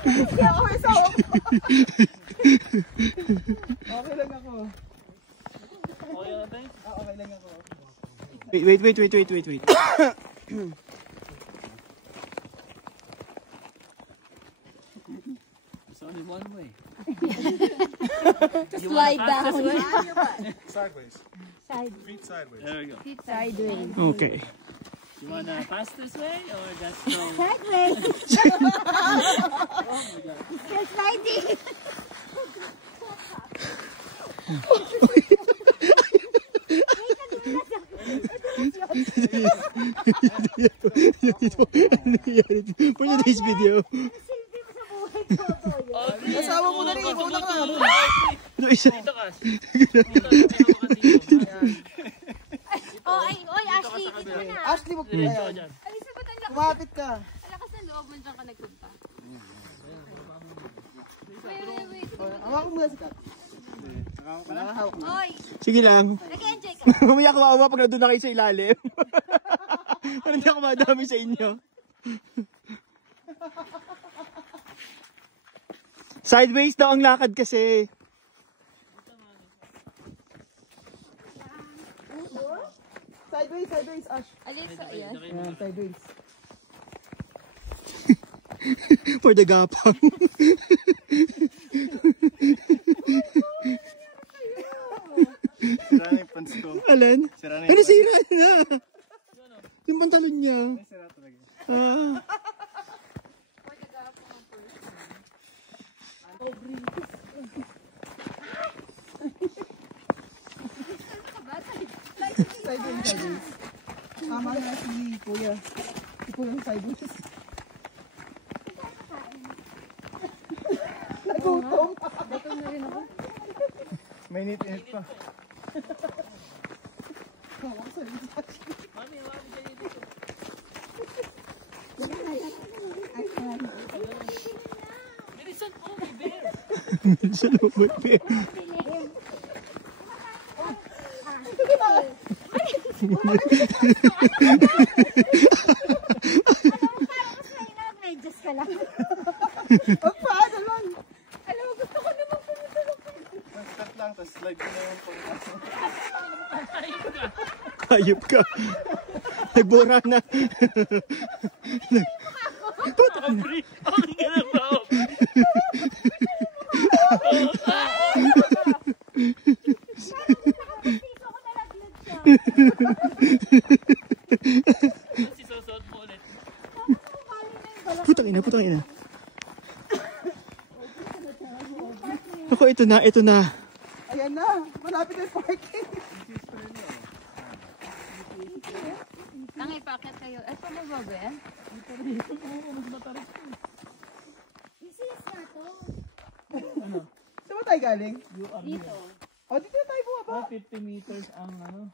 Hindi ako isawa ko. Okay lang ako. Okay lang tayo? Okay lang ako. Wait. It's only one way. Slide down. Sideways. Side. Feet sideways. There we go. Feet sideways. Okay. You wanna pass this way or that's no? Sideways. Oh my god. Still sliding. For today's video. Kasama mo na rin. Ikaw na ka. Ano isa? Dito ka. Oy, Ashley, dito na. Ashley, wag mo Diretso ka yan. dyan. Ay, sabat ang lakas. Kumapit ka. Ang lakas ng loob mo dyan ka nagpunta. Wait. Hawak mo muna si Kat. Hawak mo. Oy, Sige lang. nag-enjoy ka. Mamaya kawawa pag nandun na kayo sa ilalim. Parang hindi ako madami sa inyo. Sideways daw ang lakad kasi. Sideways, Ash. Alexa, ayan. Yan, sideways. For the gapang. Sira na yung pants ko. Alan? Sira na Ano sira na? Yung pantalon niya. Sira talaga. Ah. Sideways. Tama na si Kuya. Si Kuya ng sideways. Nagutom. May init pa. Hawak sa lisas. Mami, kayo dito. Bilisan po, may bear. Sa lubot pa. Medyas ka lang. Paano lang? Alam mo, gusto ko naman pumunta lang. Start lang, tapos slide ko na yung pangkaso. Hayop ka. Nagbura na. Aubrey, okay ka na ba? Si Sosot mo ulit. Putang ina. Ako, ito na. Ayan na. Malapit na yung parking. Ang ipakit kayo. Ito na ba ba? Saan ba tayo galing? Dito. O, dito na tayo bumaba. 50 meters ang ano.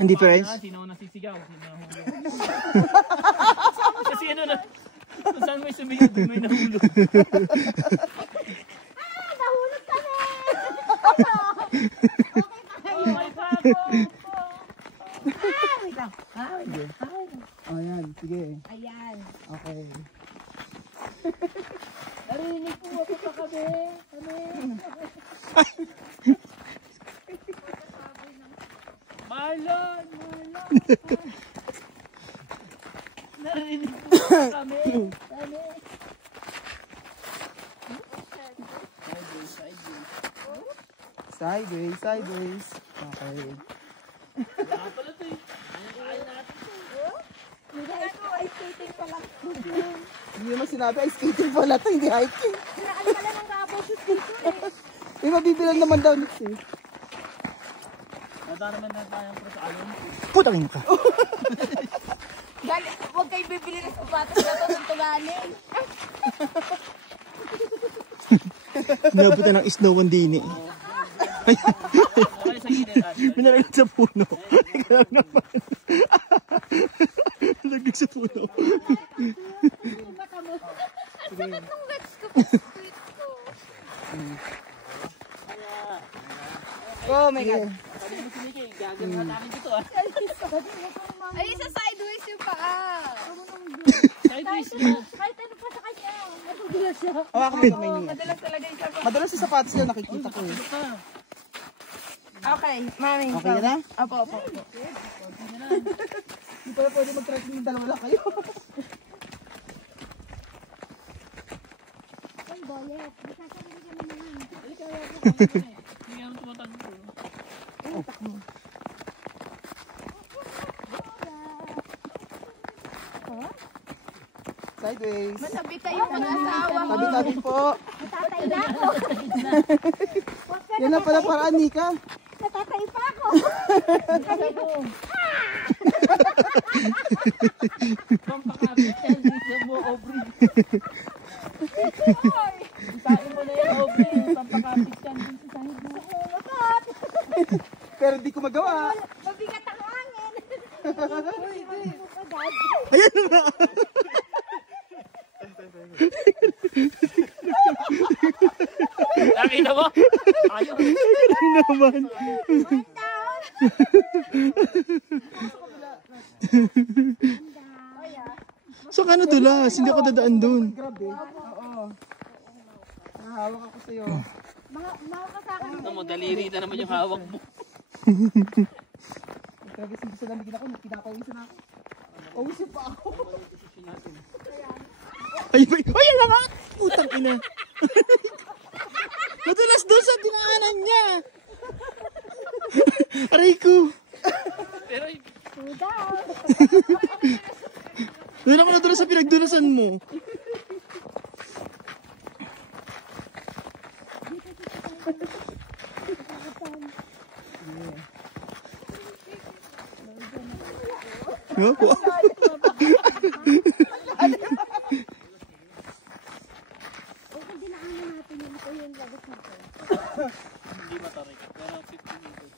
Hindi friends? Sino ang nasisigaw? Sino ang hulog? Kasi ano na, kung saan may sumigaw, doon may nahulog. Nahulog kami! Oh my God! Wait lang. O, yan. Sige. Ayan. Okay. Narinig po ako pa kami. Marlon! Narinig po kami. Sideways. Okay. Wala pala ito eh. Kaya natin ito. Ice skating pa lang. Hindi naman sinabi, ice skating pala ito, hindi hiking. Nakali pala ng gapo shoes dito eh. May mabibilan naman daw next eh. Nata naman na tayong prosalon. Putang ina ka. Huwag kayo bibili ng sapatos na ito ng tuganin. Nabutan ng snow ang dini. Okay sa gilid. Minalaglag sa puno. Nalaglag sa puno. Sakit ng wets ko. Oh my God. Sabi mo si Nicky, gaga. Madami dito ah. Ay, isa sideways yung paa. Sideways mo. Kahit ano pa sa kanya. Madudulas siya. Hawakan mo kamay niya. Madalas talaga yung sapatos. Madalas sa sapatos niya nakikita ko eh. Okay, mami. Okay na? Apo. Hindi pala pwede mag-trekking ng dalawa lang kayo. Ay, bolet. Masasarili kami naman. Hindi nga tumatakbo. Sideways. Masabi kayo mag-asawa mo. Tabi-tabi po. Natatay na ako. Yan na pala paraan, Nika. Natatay pa ako. Pampakabit yan. Dito mo, Aubrey. Isahin mo na yan, Aubrey. Pampakabit yan. Dito sa sahig mo. Pero di ko magawa. Mabigat ang hangin. Ayan na. Nakita mo? Ayaw. Galing naman. So ka nadulas, hindi ako dadaan dun. Grabe. Oo. Nahawak ako sa'yo. Mahal ka sa akin. Ano mo, daliri na naman yung hawak mo. Grabe, hindi sa lamigin ako. Pinapawisan ako. Pawisin pa ako. Ay, ayan na nga! Putang ina. Nadulas doon sa dinaanan niya. Aray ko. Pero, Doon ako nadulas sa pinagdulasan mo. hindi matarik. Pero 15 meters.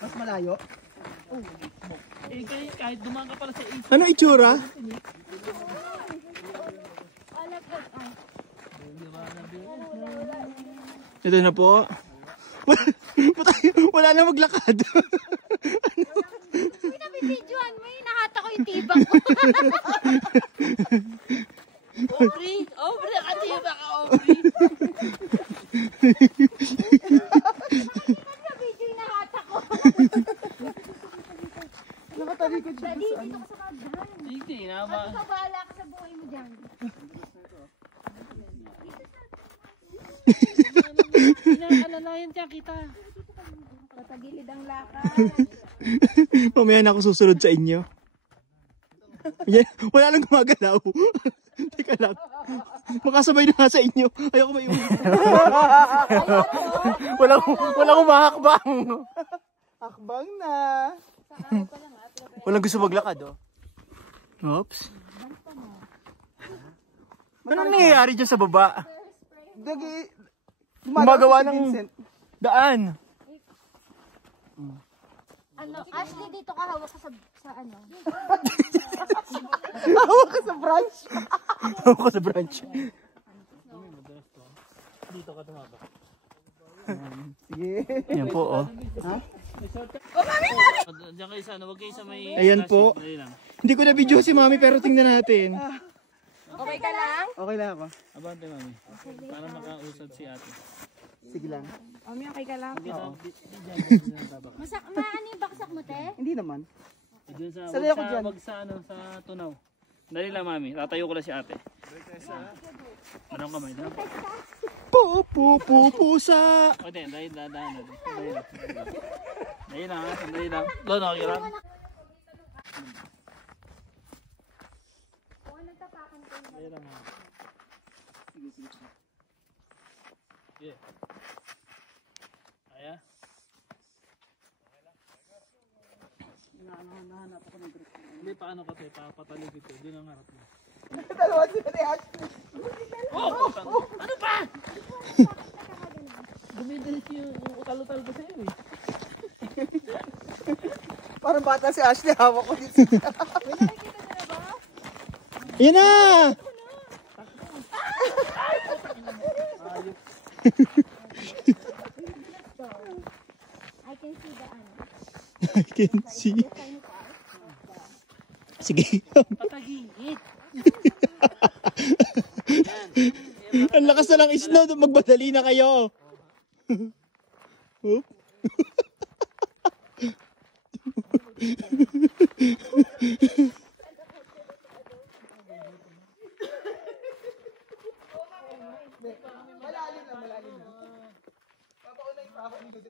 Mas malayo. Eh, kahit dumaan ka pala sa 8. Ano itsura? Ito na po. Wala na maglakad. Uy, nabibidyoan mo yun. Nahata ko yung tibak ko. Aubrey! Aubrey! Nakatiba ka, Aubrey! Nabidyo yung nahata ko. Nakatalikod siya Daddy, sa dito ano. ka sa kadhan. Hindi, nama. Ano ka bahala ka sa buhay mo dyan? Inaalalayan siya kita. Patagilid ang lakad. Mamaya na ako susunod sa inyo. Yan, wala lang gumagalaw. Teka lang. Makasabay na nga sa inyo. Ayoko may uwi. walang umahakbang. Akbang na. Walang gusto maglakad, oh. Oops. Ano nangyayari dyan sa baba? Gumagawa ng daan. Ano, Ashley, dito ka hawak ka sa ano? Hawak ka sa branch. Ako sa branch. Dito ka tumaba. Sige. Yan po, oh. Diyan kayo sa ano, huwag kayo sa may... Ayan po. Dali lang. Hindi ko na video si Mami pero tingnan natin. Okay ka lang? Okay lang ako. Abante, mami. Para makausad si ate. Sige lang. Mami, okay ka lang? Dito, dyan babak. Maano yung baksak mo, te? Hindi naman. Diyan sa, Sanay ako dyan. wag sa ano, sa tunaw. Dali lang, mami. Tatayo ko lang si ate. Anong kamay? Pusa. O, din, dahil dadaan natin. Dahil lang, ha? Dahil lang. Doon, okay lang. Dahil lang, mami. Sige. Kaya? Nahanap ako ng grip. Hindi, paano ka tayo? Papataligid ko. Doon ang harap mo. Dalawa sila ni Ashley. Ano ba? Dumidilis yung utal-utal ko sa'yo eh. Parang bata si Ashley. Hawak ko dito. Yan na! I can see the ano. I can see. Sige. Patagingit. Ang lakas na ng snow. Magbadali na kayo. Oh. Malalim lang, malalim lang. Papaunahin pa ako.